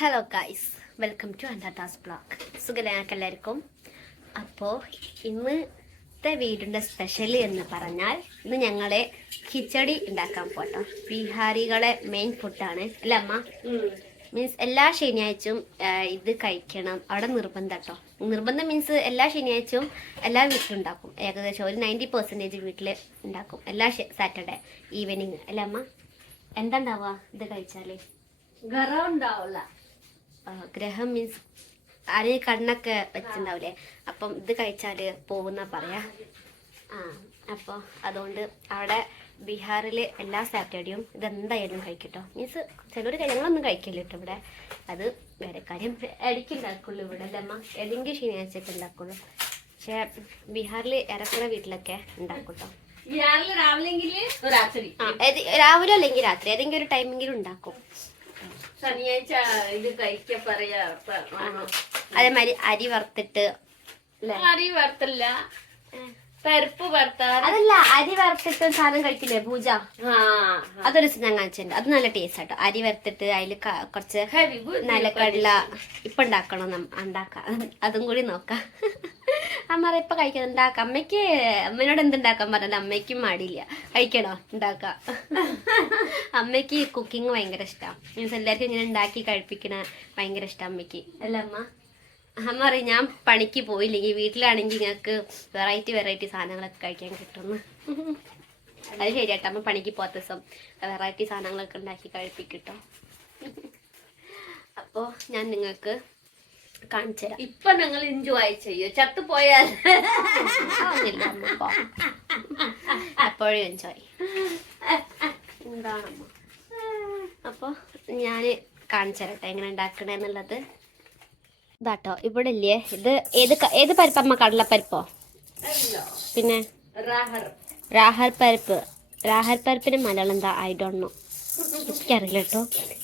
Hello guys, welcome to Andaz blog. സുഖല്ലേ ഞങ്ങൾക്ക് എല്ലാവർക്കും? അപ്പോൾ ഇന്നത്തെ വീടിൻ്റെ സ്പെഷ്യൽ എന്ന് പറഞ്ഞാൽ ഇന്ന് ഞങ്ങളെ കിച്ചടി ഉണ്ടാക്കാൻ പോട്ടോ. ബീഹാരികളെ മെയിൻ ഫുഡാണ് അല്ലേ അമ്മ? മീൻസ് എല്ലാ ശനിയാഴ്ചയും ഇത് കഴിക്കണം, അവിടെ നിർബന്ധം കേട്ടോ. നിർബന്ധം മീൻസ് എല്ലാ ശനിയാഴ്ചയും എല്ലാ വീട്ടിലും ഉണ്ടാക്കും. ഏകദേശം ഒരു 90% വീട്ടിൽ ഉണ്ടാക്കും എല്ലാ സാറ്റർഡേ ഈവനിങ് അല്ലേ അമ്മ? എന്താ ഉണ്ടാവുക ഇത് കഴിച്ചാൽ? ഗ്രഹം ഉണ്ടാവില്ല. ഗ്രഹം മീൻസ് ആര് കണ്ണൊക്കെ വെച്ചിട്ടുണ്ടാവില്ലേ, അപ്പം ഇത് കഴിച്ചാൽ പോകുന്ന പറയാ. അപ്പോൾ അതുകൊണ്ട് അവിടെ ബീഹാറിൽ എല്ലാ സാറ്റർഡേയും ഇതെന്തായാലും കഴിക്കട്ടോ. മീൻസ് ചിലർ ഞങ്ങളൊന്നും കഴിക്കില്ല കേട്ടോ ഇവിടെ. അത് വേറെ കാര്യം, ഇടയ്ക്ക് ഉണ്ടാക്കുള്ളൂ ഇവിടെ അല്ലേ അമ്മ? ഏതെങ്കിലും ശനിയാഴ്ചയൊക്കെ ഉണ്ടാക്കുള്ളൂ. പക്ഷേ ബീഹാറിൽ ഏറെക്കുറെ വീട്ടിലൊക്കെ ഉണ്ടാക്കും കേട്ടോ. രാവിലെ അല്ലെങ്കിൽ രാത്രി ഏതെങ്കിലും ഒരു ടൈമെങ്കിലും ഉണ്ടാക്കും. ശനിയാഴ്ച ഇത് കഴിക്ക പറയാ. അതേമാതിരി അരി വറുത്തിട്ട്, അരി വറുത്തല്ല, പരിപ്പ് വറുത്താൽ അതല്ല, അരി വറുത്തിട്ട് സാധനം കഴിക്കില്ലേ പൂജ, അതൊരു ദിവസം ഞാൻ കാണിച്ചിട്ടുണ്ട്. അത് നല്ല ടേസ്റ്റ് ആട്ടോ. അരി വറുത്തിട്ട് അതിൽ കുറച്ച് നിലക്കടല ഇപ്പൊ ഉണ്ടാക്കണം, ഉണ്ടാക്കാം. അതും കൂടി നോക്കാം. അമ്മ ഇപ്പൊ കഴിക്കാൻ ഉണ്ടാക്കാം. അമ്മയോട് എന്തുണ്ടാക്കാൻ പറഞ്ഞാലും അമ്മയ്ക്കും മാടിയില്ല. കഴിക്കണോ ഉണ്ടാക്കാം. അമ്മയ്ക്ക് കുക്കിംഗ് ഭയങ്കര ഇഷ്ടമാണ്. മീൻസ് എല്ലാവർക്കും ഇങ്ങനെ ഉണ്ടാക്കി കഴിപ്പിക്കണ ഭയങ്കര ഇഷ്ടം അമ്മയ്ക്ക് അല്ല അമ്മ? അമ്മ പറയും ഞാൻ പണിക്ക് പോയില്ലെങ്കിൽ വീട്ടിലാണെങ്കിൽ നിങ്ങൾക്ക് വെറൈറ്റി സാധനങ്ങളൊക്കെ കഴിക്കാൻ കിട്ടുമെന്ന്. അത് ശരിയാട്ടോ. അമ്മ പണിക്ക് പോകാത്ത ദിവസം വെറൈറ്റി സാധനങ്ങളൊക്കെ ഉണ്ടാക്കി കഴിപ്പിക്കിട്ടോ. അപ്പോൾ ഞാൻ നിങ്ങൾക്ക് കാണിച്ചു തരാം. ഇപ്പൊ ഞങ്ങൾ എൻജോയ് ചെയ്യോ, ചത്തുപോയാൽ അപ്പോഴും എൻജോയ് എന്താണമ്മ. അപ്പോൾ ഞാൻ കാണിച്ചു തരട്ടെ എങ്ങനെ ഉണ്ടാക്കണേന്നുള്ളത്. ഇതാട്ടോ ഇവിടെ ഇല്ലേ, ഇത് ഏത് പരിപ്പമ്മ? കടലപ്പരിപ്പോ? പിന്നെ രാഹർ പരിപ്പ്. രാഹർ പരിപ്പിന് മലയാളം എന്താ? ഐ ഡോണ്ട് നോ, എനിക്കറിയില്ല കേട്ടോ.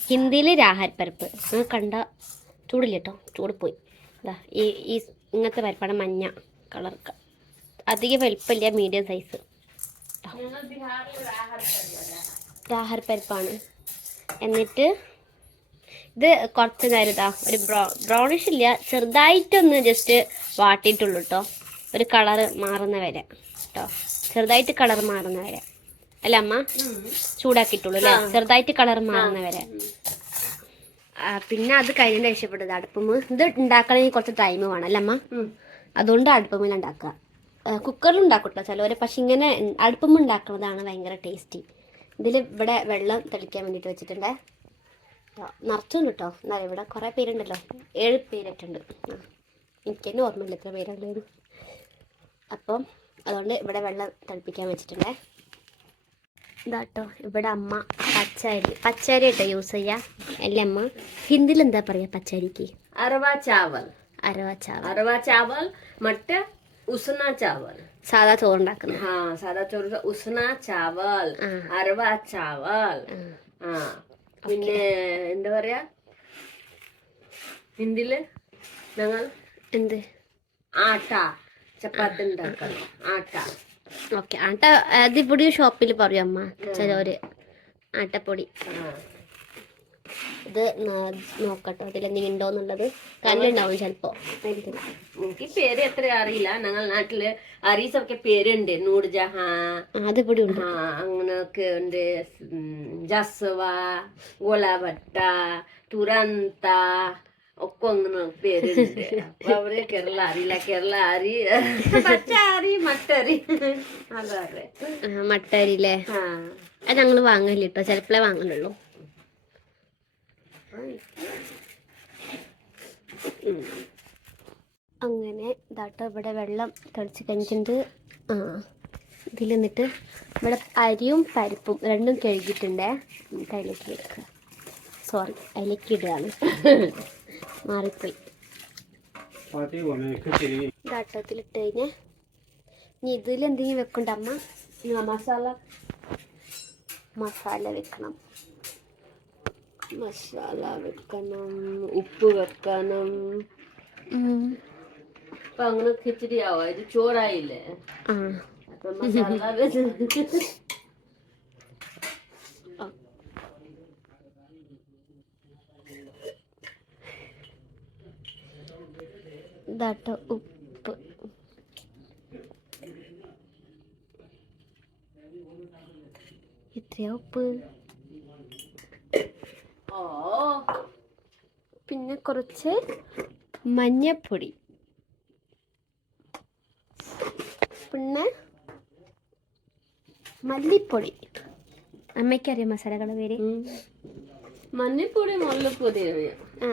ഹിന്ദിയിൽ രാഹർ പരിപ്പ്. കണ്ട ചൂടില്ല കേട്ടോ, ചൂട് പോയി. ഇതാ ഈ ഇങ്ങനത്തെ പരിപ്പാണ്, മഞ്ഞ കളർ, അധികം വലിപ്പമില്ല, മീഡിയം സൈസ്. രാഹർ പരിപ്പാണ്. എന്നിട്ട് ഇത് കുറച്ച് നേരം ഇതാ ഒരു ബ്രൗണിഷ് ഇല്ല, ചെറുതായിട്ടൊന്ന് ജസ്റ്റ് വാട്ടിയിട്ടുള്ളൂ കേട്ടോ. ഒരു കളറ് മാറുന്ന വരെ കേട്ടോ, ചെറുതായിട്ട് കളർ മാറുന്ന വരെ അല്ല അമ്മ? ചൂടാക്കിയിട്ടുള്ളൂ അല്ലേ? ചെറുതായിട്ട് കളർ മാറുന്ന വരെ. പിന്നെ അത് കഴിഞ്ഞിട്ട് രക്ഷപ്പെട്ടത് അടുപ്പുമ്മ. ഇത് ഉണ്ടാക്കണമെങ്കിൽ കുറച്ച് ടൈം വേണം അല്ലേ അമ്മ? അതുകൊണ്ട് അടുപ്പമ്മ ഉണ്ടാക്കുക. കുക്കറിൽ ഉണ്ടാക്കട്ടോ ചിലവർ, പക്ഷെ ഇങ്ങനെ അടുപ്പമ്മ ഉണ്ടാക്കുന്നതാണ് ഭയങ്കര ടേസ്റ്റി. ഇവിടെ വെള്ളം തെളിക്കാൻ വേണ്ടിയിട്ട് വെച്ചിട്ടുണ്ടേ. നിറച്ചുണ്ട് കേട്ടോ. എന്നാലും ഇവിടെ കുറേ പേരുണ്ടല്ലോ, 7 പേരിട്ടുണ്ട്. എനിക്ക് തന്നെ ഓർമ്മയില്ല എത്ര പേരുള്ളത്. അപ്പം അതുകൊണ്ട് ഇവിടെ വെള്ളം തിളപ്പിക്കാൻ വെച്ചിട്ടുണ്ടേ. ഇതാട്ടോ ഇവിടെ അമ്മ പച്ചരി കേട്ടോ യൂസ് ചെയ്യാ അല്ലേ അമ്മ? ഹിന്ദിയിൽ എന്താ പറയാ പച്ചരിക്ക്? അരവാ ചാവൽ. മറ്റ ഉസ്ന ചാവൽ. സാധാ ചോറുണ്ടാക്കുന്നത്. സാധാ ചോറ് ഉസ്ന ചാവൽ, അരവാ ചാവൽ. പിന്നെ എന്താ പറയാ ഹിന്ദിയില്? ഞങ്ങൾ എന്ത് ആട്ട ചപ്പാത്തി ഉണ്ടാക്കണം. ആട്ട. ഓക്കെ, ആട്ട അതിപ്പൊടി ഷോപ്പിൽ പറയും അമ്മ ചിലവര്, ആട്ടപ്പൊടി. ഇത് നോക്കട്ടോ ഇതിലെന്തെങ്കിലും ഉണ്ടോന്നുള്ളത്. കല്ലുണ്ടാവും ചിലപ്പോ. എനിക്ക് പേര് എത്ര അറിയില്ല. ഞങ്ങൾ നാട്ടില് അരീസൊക്കെ പേരുണ്ട്. നൂർജഹാൻ, അതിപ്പൊടി ഉണ്ട്, അങ്ങനെയൊക്കെ ഉണ്ട്. ജസ്വ, ഗോലാഭട്ട, തുരന്ത ഒക്കെ അങ്ങനെ പേരുണ്ട്. അപ്പൊ അവര് കേരള അറിയില്ല. കേരള അരി, പച്ച അരി, മട്ടരി. അതറിയ മട്ടരില്ലേ? അത് ഞങ്ങള് വാങ്ങല് കേട്ടോ, ചിലപ്പോഴേ വാങ്ങലുള്ളൂ. അങ്ങനെ ഇതാട്ടോ ഇവിടെ വെള്ളം തെളിച്ച് കഴിഞ്ഞിട്ടുണ്ട്. ഇതിൽ നിന്നിട്ട് ഇവിടെ അരിയും പരിപ്പും രണ്ടും കഴുകിയിട്ടുണ്ടേ. അതിലേക്ക് വെക്കുക. സോറി, അതിലേക്ക് ഇടുകയാണ്, മാറിപ്പോയി. ഇതാട്ടത്തിലിട്ട് കഴിഞ്ഞാൽ ഇനി ഇതിലെന്തെങ്കിലും വെക്കണ്ട അമ്മ? മസാല വെക്കണം. ഉപ്പ് വെക്കണം. അപ്പൊ അങ്ങനെ ഖിച്ചടി ആവാ. ഇത് ചോറായില്ലേ? അപ്പൊ മസാല ഇതാട്ടോ ഉപ്പ്. എത്രയാ ഉപ്പ്? പിന്നെ കുറച്ച് മഞ്ഞപ്പൊടി, പിന്നെ മല്ലിപ്പൊടി. അമ്മയ്ക്കറിയാം മസാലകളുടെ പേര്? മഞ്ഞപ്പൊടി മുളകുപൊടി അറിയാം, ആ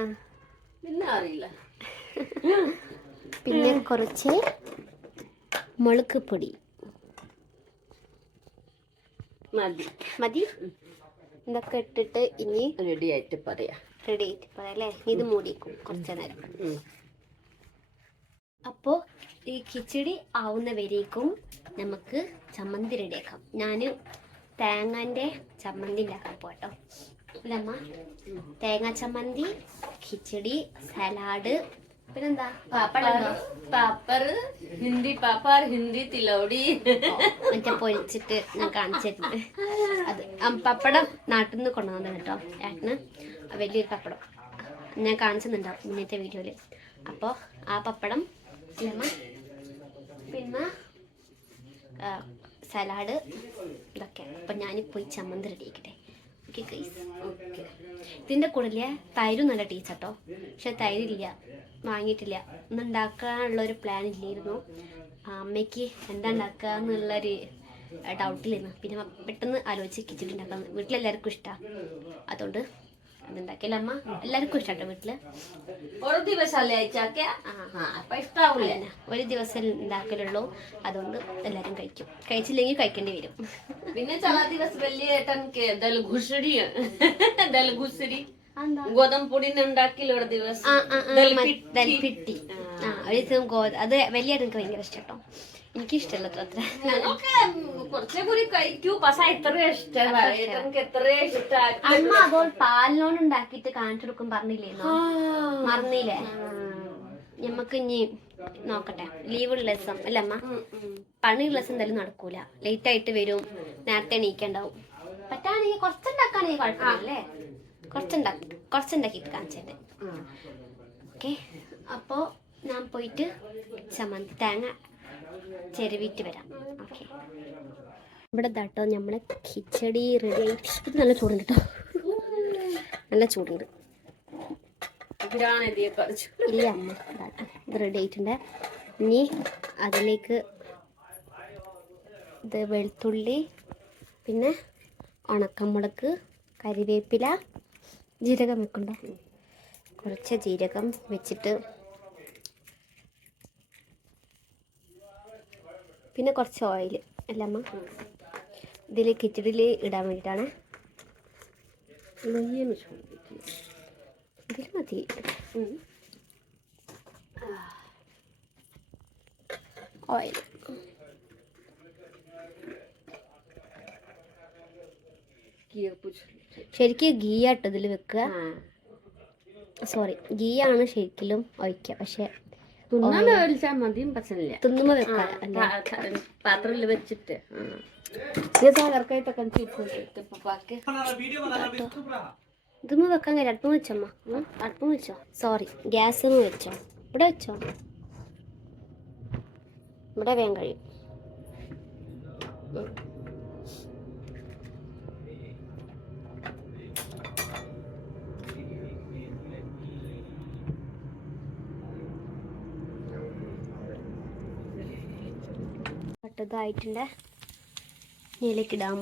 പിന്നെ അറിയില്ല. പിന്നെ കുറച്ച് മുളക് പൊടി മതി. മതി. ഇതൊക്കെ ഇട്ടിട്ട് ഇനി റെഡി ആയിട്ട് പറയാം. റെഡി ആയിട്ട് പറയാം അല്ലേ? ഇത് മൂടിക്കും കുറച്ച് നേരം. അപ്പോൾ ഈ കിച്ചടി ആവുന്നവരേക്കും നമുക്ക് ചമ്മന്തി റെഡിയാക്കാം. ഞാൻ തേങ്ങാൻ്റെ ചമ്മന്തി ഉണ്ടാക്കാൻ പോട്ടോ അല്ലമ്മ. തേങ്ങാ ചമ്മന്തി, കിച്ചടി, സലാഡ്, പിന്നെന്താ പാപ്പർ, ഹിന്ദി പാപ്പർ, ഹിന്ദി തിലോടി. മറ്റേ പൊരിച്ചിട്ട് ഞാൻ കാണിച്ചിട്ടുണ്ട്. അത് പപ്പടം നാട്ടിൽ നിന്ന് കൊണ്ടുവന്നത് കേട്ടോ ഏട്ടന്. വലിയൊരു പപ്പടം ഞാൻ കാണിച്ചിട്ടുണ്ടാവും മുന്നത്തെ വീഡിയോയിൽ. അപ്പോൾ ആ പപ്പടം പിന്നെ സലാഡ് ഇതൊക്കെ. അപ്പം ഞാനിപ്പോയി ചമ്മന്തി റെഡി ആക്കട്ടെ. Okay guys. ഇതിൻ്റെ കൂടെ തൈരും നല്ല ടേസ്റ്റ് കേട്ടോ. പക്ഷെ തൈരില്ല, വാങ്ങിയിട്ടില്ല. ഇന്ന് ഉണ്ടാക്കാനുള്ളൊരു പ്ലാൻ ഇല്ലായിരുന്നു. അമ്മയ്ക്ക് എന്താ ഉണ്ടാക്കുക എന്നുള്ളൊരു ഡൗട്ടിലായിരുന്നു. പിന്നെ പെട്ടെന്ന് ആലോചിച്ച് കിച്ചടി ഉണ്ടാക്കാൻ. വീട്ടിലെല്ലാവർക്കും ഇഷ്ടമാണ്, അതുകൊണ്ട് അതുണ്ടാക്കിയല്ല അമ്മ. എല്ലാവർക്കും ഇഷ്ടമാട്ടോ വീട്ടില്. ഒരു ദിവസമല്ലേ ഇഷ്ടാവൂല. ഒരു ദിവസം ഉണ്ടാക്കലുള്ളൂ, അതുകൊണ്ട് എല്ലാരും കഴിക്കും. കഴിച്ചില്ലെങ്കിൽ കഴിക്കേണ്ടി വരും. പിന്നെ ചില ദിവസം വലിയ ഏട്ടൻക്ക് ദൽഗുസരി ഗോതമ്പ് പൊടിനെ ഉണ്ടാക്കില്ല ഒരു ദിവസം. ദൽപിട്ടി. ഒരു ദിവസം അത് വലിയ എനിക്ക് ഭയങ്കര ഇഷ്ടം കേട്ടോ. എനിക്കിഷ്ടമല്ല അത്ര. കുറച്ചേ കൂടി കഴിക്കൂ, പക്ഷെ ഇത്ര ഇഷ്ടം എത്ര ഇഷ്ടം. അമ്മ അപ്പോൾ പാലിനോട് ഉണ്ടാക്കിയിട്ട് കാണിച്ചു കൊടുക്കും പറഞ്ഞില്ലേന്നോ? മറന്നില്ലേ? ഞമ്മക്ക് ഇനി നോക്കട്ടെ. ലീവുള്ള ദിവസം അല്ല അമ്മ, പണിയുള്ള ദിവസം എന്തായാലും നടക്കൂല. ലേറ്റ് ആയിട്ട് വരും, നേരത്തെ എണീക്കണ്ടാവും. പറ്റാണെങ്കിൽ കുറച്ചുണ്ടാക്കാണെങ്കിൽ കുഴപ്പമില്ലേ? കുറച്ചുണ്ടാക്കിയിട്ട് കാണിച്ചേട്ടെ. ഓക്കെ. അപ്പോൾ ഞാൻ പോയിട്ട് ചമ്മന്തി തേങ്ങ ചെരുവിട്ട് വരാം. ഓക്കെ. ഇവിടെ കേട്ടോ നമ്മളെ കിച്ചടി റെഡി ആയിട്ട്. ഇത് നല്ല ചൂടുണ്ട് കേട്ടോ, നല്ല ചൂടുണ്ട്. ഇല്ല അമ്മ, ഇത് റെഡി ആയിട്ടുണ്ട്. ഇനി അതിലേക്ക് ഇത് വെളുത്തുള്ളി, പിന്നെ ഉണക്കമുളക്, കരിവേപ്പില, ജീരകം വെക്കണ്ടോ? കുറച്ച് ജീരകം വെച്ചിട്ട് പിന്നെ കുറച്ച് ഓയിൽ അല്ല അമ്മ, ഇതിൽ കിച്ചടിയിൽ ഇടാൻ വേണ്ടിയിട്ടാണ്. ഇതിൽ മതി. ഓയിൽ ശരിക്കും ഗീ ആട്ടോ ഇതിൽ വെക്കുക. സോറി, ഗീ ആണ് ശരിക്കും ഒഴിക്കുക. പക്ഷെ തിന്നുമ്പോ വെക്കാം പാത്രത്തിൽ വെച്ചിട്ട് ഇതുമ്മ വെക്കാൻ കഴിയും. അടുപ്പം വെച്ചമ്മ, അടുപ്പം വെച്ചോ. സോറി, ഗ്യാസിന് വെച്ചോ. ഇവിടെ വെച്ചോ, ഇവിടെ വേഗം കഴിയും. ഇതായിട്ടുണ്ട്. ഇതിലേക്കിടാം.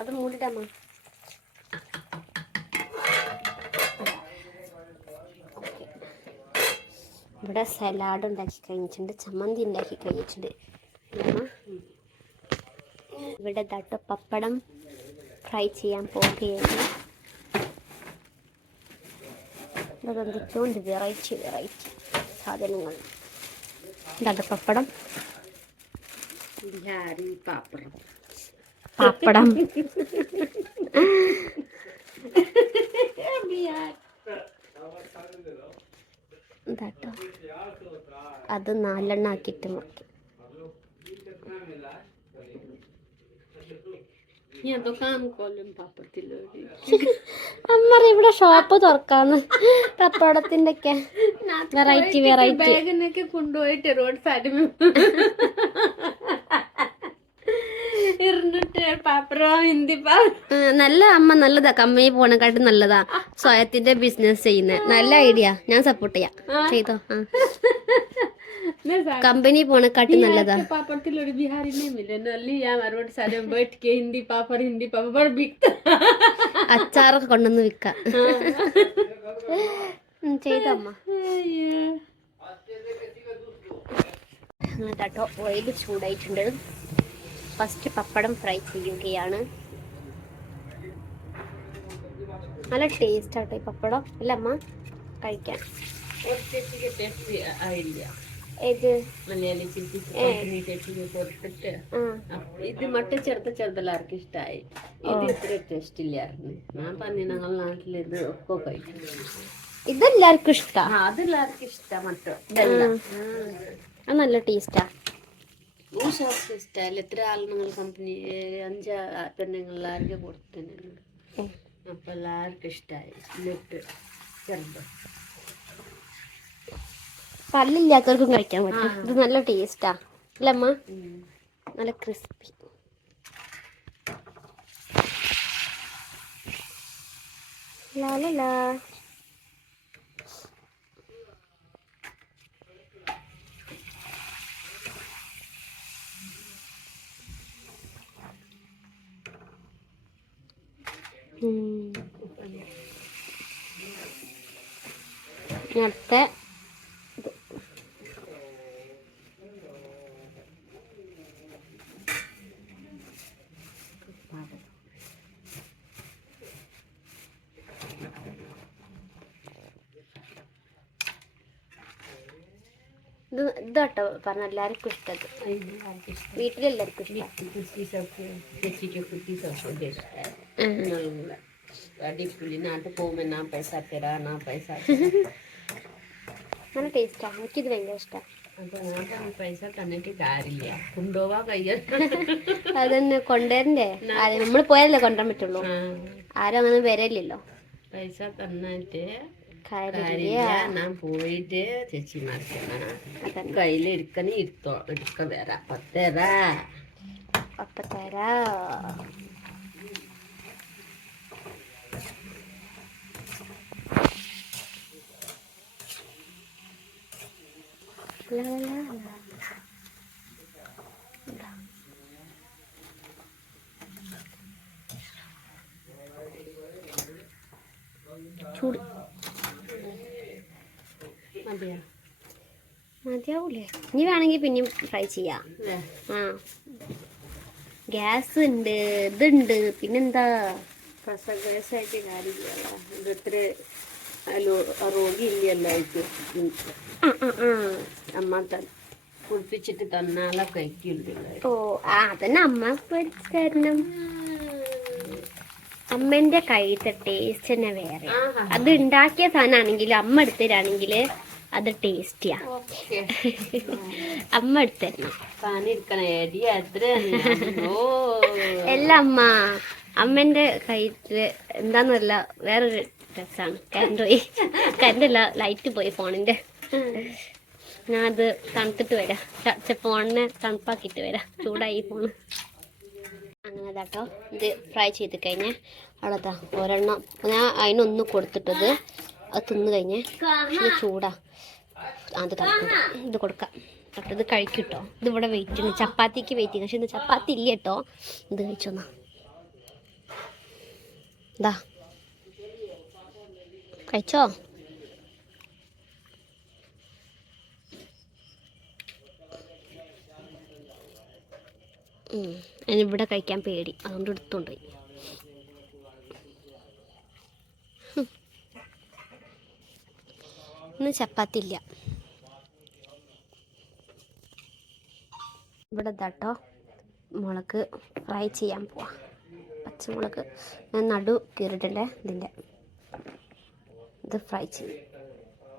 അത് മൂടിട്ടാമ. ഇവിടെ സലാഡ് ഉണ്ടാക്കി കഴിഞ്ഞിട്ടുണ്ട്, ചമ്മന്തി ഉണ്ടാക്കി കഴിഞ്ഞിട്ടുണ്ട്. ഇവിടെ തട്ട് പപ്പടം ഫ്രൈ ചെയ്യാൻ പോവുകയാണ്. അതെന്തൊക്കെയുണ്ട് വെറൈറ്റി സാധനങ്ങൾ. ഇതാ പപ്പടം, പപ്പടം ഇതാട്ടോ. അത് 4 ആക്കിയിട്ട് മുറിക്കും. ഞാൻ ദുകാൻ കോലും പാപ്പത്തിലോടി അമ്മ ഇവിടെ ഷോപ്പ് തുറക്കാന്ന് പപ്പടത്തിന്റെ ഒക്കെ വെറൈറ്റി ബാഗിനൊക്കെ കൊണ്ടുപോയിട്ട് റോഡ് സൈഡിൽ ഇരുന്നിട്ട് പാപ്പറോ ഹിന്ദി നല്ല അമ്മ നല്ലതാ, കമ്പനി പോണക്കാട്ട് നല്ലതാ. സ്വയത്തിന്റെ ബിസിനസ് ചെയ്യുന്നത് നല്ല ഐഡിയ, ഞാൻ സപ്പോർട്ട് ചെയ്യാം. ചെയ്തോ. कंपनी പോണ കാട്ടി നല്ലതാ. पापड़ बिहारी नहीं मिले नली यहाँ रोड साइड में बैठ के हिंदी पापड़ बड़ बिकता. അച്ചാറൊക്കെ കൊണ്ടുവന്ന് വിൽക്കാം. ചെയ്തമ്മ കേട്ടോ. ഓയിൽ ചൂടായിട്ടുണ്ട്. ഫസ്റ്റ് പപ്പടം ഫ്രൈ ചെയ്യുകയാണ്. നല്ല ടേസ്റ്റ് ആട്ടോ ഈ പപ്പടം, അല്ല അമ്മ കഴിക്കാൻ. ഏത് മലയാളി ഇത് മട്ട ചെറുതെല്ലാവർക്കും ഇഷ്ടമായി. ഇത് ഇത്ര ടേസ്റ്റ് ഇല്ലായിരുന്നു. ഞാൻ പറഞ്ഞു ഞങ്ങൾ നാട്ടിൽ ഇത് ഒക്കെ കഴിക്കും. ഇതെല്ലാവർക്കും ഇഷ്ടാ. അതെല്ലാവർക്കും ഇഷ്ടം മട്ട. അത് നല്ല ടേസ്റ്റാ. ഷോപ്പ് ഇഷ്ടമല്ല. എത്ര ആൾ നിങ്ങൾ കമ്പനി 5 പെണ്ണുങ്ങൾ എല്ലാവർക്കും കൊടുത്തു. അപ്പൊ എല്ലാവർക്കും ഇഷ്ടമായി. എന്നിട്ട് ചെറുത് പല്ലില്ലാത്തവർക്കും കഴിക്കാൻ പറ്റും. ഇത് നല്ല ടേസ്റ്റാ അല്ലേ അമ്മ? നല്ല ക്രിസ്പി. ലാ അടുത്ത ഇതാട്ടോ പറഞ്ഞ എല്ലാവർക്കും ഇഷ്ടത്. വീട്ടിലെല്ലാവർക്കും അടിപൊളി. നാട്ടിൽ പോകുമ്പോ ഞാൻ പൈസ തരാ നല്ല ടേസ്റ്റാ. എനിക്കിത് ഭയങ്കര ഇഷ്ടമാണ്. പൈസ തന്നിട്ട് കാര്യമില്ല, കൊണ്ടുപോവാ കയ്യ. അതന്നെ കൊണ്ടുവരണ്ടേ, നമ്മൾ പോയാലേ കൊണ്ടുവരാൻ പറ്റുള്ളൂ. ആരും അങ്ങനെ വരല്ലോ. പൈസ തന്നിട്ട് ഞാൻ പോയിട്ട് ചേച്ചിമാർക്ക് കയ്യിലിരിക്കണ എടുക്ക വരാ. അപ്പൊ തരാ. ചൂട് മതിയാവൂലേ? ഇനി വേണമെങ്കിൽ പിന്നെയും ഫ്രൈ ചെയ്യാം. ഗ്യാസ് ഉണ്ട്, ഇതുണ്ട്, പിന്നെന്താ ഗ്യാസായിട്ട് കാര്യമില്ല. ഇതെത്ര രോഗി ഇല്ലല്ലോ. അമ്മ കുളിപ്പിച്ചിട്ട് തന്നാലോ കഴിക്കില്ല. ഓ അതന്നെ അമ്മ പഠിച്ചു തരണം. അമ്മേന്റെ കയ്യിലത്തെ ടേസ്റ്റ് തന്നെ വേറെ. അത് ഉണ്ടാക്കിയ സാധനമാണെങ്കിൽ അമ്മ എടുത്തരാണെങ്കിൽ അത് ടേസ്റ്റിയാ. അമ്മ എടുത്തരണം. അല്ല അമ്മ, അമ്മേന്റെ കയ്യില് എന്താന്നല്ല വേറൊരു രസാണ്. കറണ്ടല്ല, ലൈറ്റ് പോയി ഫോണിന്റെ. ഞാൻ അത് തണുത്തിട്ട് വരാം. ഫോണിനെ തണുപ്പാക്കിയിട്ട് വരാം. ചൂടായി ഫോണ്. അങ്ങനെ കേട്ടോ. ഇത് ഫ്രൈ ചെയ്ത് കഴിഞ്ഞ് അവിടെതാ ഒരെണ്ണം ഞാൻ അതിനൊന്ന് കൊടുത്തിട്ടത് അത് തിന്ന് കഴിഞ്ഞ് ഇത് ചൂടാ. അത് ഇത് കൊടുക്കാം കേട്ടോ. ഇത് കഴിക്കും കേട്ടോ. ഇതിവിടെ വെയിറ്റ് ചെയ്യുന്നു, ചപ്പാത്തിക്ക് വെയിറ്റ് ചെയ്യുന്നു. പക്ഷെ ഇന്ന് ചപ്പാത്തി ഇല്ല കേട്ടോ. ഇത് കഴിച്ചോന്നാ. ഇതാ കഴിച്ചോ? അതിനിവിടെ കഴിക്കാൻ പേടി, അതുകൊണ്ട് എടുത്തോണ്ട് പോയി. ഇന്ന് ചപ്പാത്തി ഇല്ല. ഇവിടെ ഇതാട്ടോ മുളക് ഫ്രൈ ചെയ്യാൻ പോവാ. പച്ചമുളക് ഞാൻ നടു കീറിട്ടല്ലേ ഇതിൻ്റെ. ഇത് ഫ്രൈ ചെയ്യും.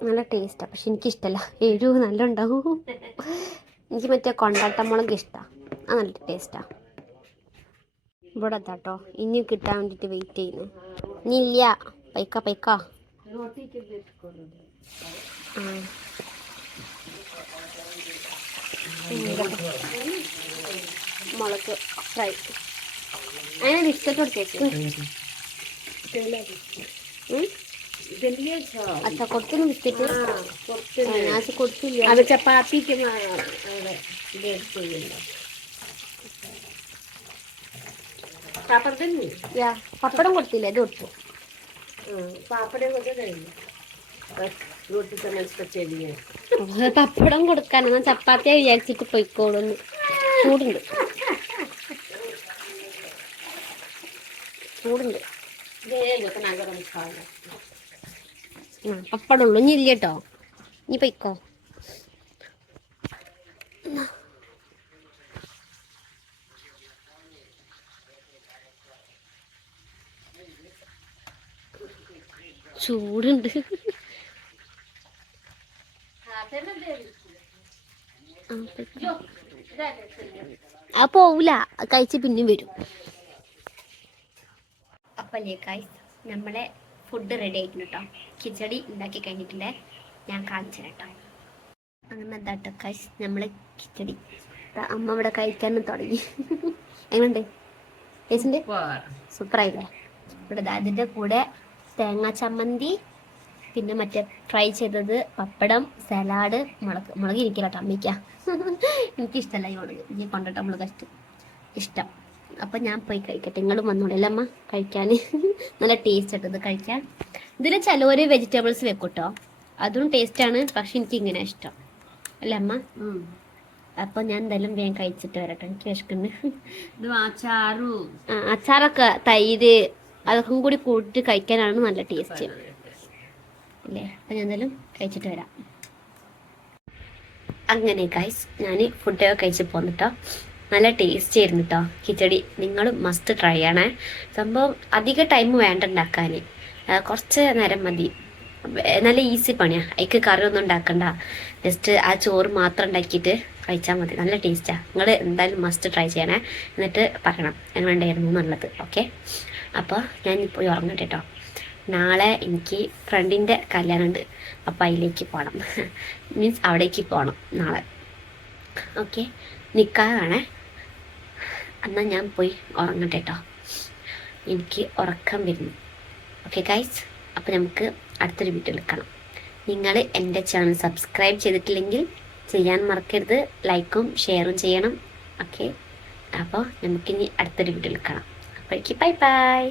നല്ല ടേസ്റ്റാണ്. പക്ഷെ എനിക്കിഷ്ടമല്ല, എരിവ് നല്ല ഉണ്ടാവും. എനിക്ക് മറ്റേ കൊണ്ടാട്ട മുളക് ഇഷ്ടമാണ്. അത് നല്ല ടേസ്റ്റാണ്. ഇവിടെ എത്താട്ടോ ഇനി കിട്ടാൻ വേണ്ടിയിട്ട് വെയിറ്റ് ചെയ്യുന്നു. ഇനി ഇല്ല, പൈക്ക. മുളക് ഫ്രൈ അങ്ങനെ ബിസ്ക്കറ്റ് കൊടുത്തേക്ക്. अच्छा കൊടുത്തു ബിസ്ക്കറ്റ്. ഞാൻ കൊടുത്തില്ല. അത് ചപ്പാത്തിക്ക് പപ്പടം കൊടുത്തില്ല, ഇത് കൊടുത്തു. പപ്പടം കൊടുക്കാനെന്നാ ചപ്പാത്തിയാ വിചാരിച്ചിട്ട് പോയിക്കോളുന്നു. ചൂടുണ്ട്. പപ്പടം ഉള്ളു, ഇനി ഇല്ല കേട്ടോ. ഇനി പൊയ്ക്കോ. ചൂടുണ്ട്. ആ പോവൂല, കഴിച്ച് പിന്നെയും വരും. അപ്പല്ലേ ഗൈസ്, നമ്മളെ ഫുഡ് റെഡി ആയിട്ടുണ്ട് കേട്ടോ. കിച്ചടി ഉണ്ടാക്കി കഴിഞ്ഞിട്ടില്ലേ, ഞാൻ കാണിച്ചു കേട്ടോ. അങ്ങനെ എന്താട്ടോ ഗൈസ്, നമ്മളെ കിച്ചടി അമ്മ ഇവിടെ കഴിക്കാനും തുടങ്ങി. എങ്ങനെയുണ്ട് ടേസ്റ്റിൻ്റെ? സൂപ്പറായില്ലേ? ഇവിടെ അതിൻ്റെ കൂടെ തേങ്ങാ ചമ്മന്തി, പിന്നെ മറ്റേ ഫ്രൈ ചെയ്തത്, പപ്പടം, സലാഡ്, മുളക് ഇരിക്കില്ല കേട്ടോ അമ്മയ്ക്കാ. എനിക്കിഷ്ടമല്ല ഈ മുളക്, ഇനി കൊണ്ടിട്ടോ മുളക് ഇഷ്ടം. അപ്പം ഞാൻ പോയി കഴിക്കട്ടെ, നിങ്ങളും വന്നോളൂ അമ്മ കഴിക്കാൻ. നല്ല ടേസ്റ്റ് ആയിട്ട് ഇത് കഴിക്കാൻ. ഇതിൽ ചിലവര് വെജിറ്റബിൾസ് വെക്കും കേട്ടോ, അതും ടേസ്റ്റാണ്. പക്ഷെ എനിക്ക് ഇങ്ങനെ ഇഷ്ടം അല്ലേ അമ്മ? അപ്പം ഞാൻ എന്തായാലും വേഗം കഴിച്ചിട്ട് വരട്ടെ, എനിക്ക് വിശക്കുന്നുണ്ട്. അച്ചാറൊക്കെ തൈര് അതൊക്കെ കൂടി കൂട്ടിട്ട് കഴിക്കാനാണ് നല്ല ടേസ്റ്റ് അല്ലേ. അപ്പം ഞാൻ എന്തായാലും കഴിച്ചിട്ട് വരാം. അങ്ങനെ ഗൈസ്, ഞാൻ ഫുഡൊക്കെ കഴിച്ച് പോന്നിട്ടോ. നല്ല ടേസ്റ്റ് ആയിരുന്നു കേട്ടോ കിച്ചടി. നിങ്ങളും മസ്റ്റ് ട്രൈ ചെയ്യണേ. സംഭവം അധിക ടൈം വേണ്ട ഉണ്ടാക്കാൻ, കുറച്ച് നേരം മതി. നല്ല ഈസി പണിയാണ്. അതിക്ക് കറി ഒന്നും ഉണ്ടാക്കണ്ട, ജസ്റ്റ് ആ ചോറ് മാത്രം ഉണ്ടാക്കിയിട്ട് കഴിച്ചാൽ മതി. നല്ല ടേസ്റ്റാണ്. നിങ്ങൾ എന്തായാലും മസ്റ്റ് ട്രൈ ചെയ്യണേ. എന്നിട്ട് പറയണം എങ്ങനെ ഉണ്ടായിരുന്നു എന്നുള്ളത്. ഓക്കെ, അപ്പോൾ ഞാൻ ഇപ്പോൾ ഉറങ്ങട്ടെ കേട്ടോ. നാളെ എനിക്ക് ഫ്രണ്ടിൻ്റെ കല്യാണമുണ്ട്, അപ്പോൾ അതിലേക്ക് പോകണം. മീൻസ് അവിടേക്ക് പോകണം നാളെ. ഓക്കെ, നിൽക്കാനാണേ. എന്നാൽ ഞാൻ പോയി ഉറങ്ങട്ടെ കേട്ടോ, എനിക്ക് ഉറക്കം വരുന്നു. ഓക്കെ ഗൈസ്, അപ്പോൾ നമുക്ക് അടുത്തൊരു വീഡിയോ എടുക്കണം. നിങ്ങൾ എൻ്റെ ചാനൽ സബ്സ്ക്രൈബ് ചെയ്തിട്ടില്ലെങ്കിൽ ചെയ്യാൻ മറക്കരുത്. ലൈക്കും ഷെയറും ചെയ്യണം. ഓക്കെ, അപ്പോൾ നമുക്കിനി അടുത്തൊരു വീഡിയോ എടുക്കണം. അപ്പോഴേക്ക് ബൈ ബൈ.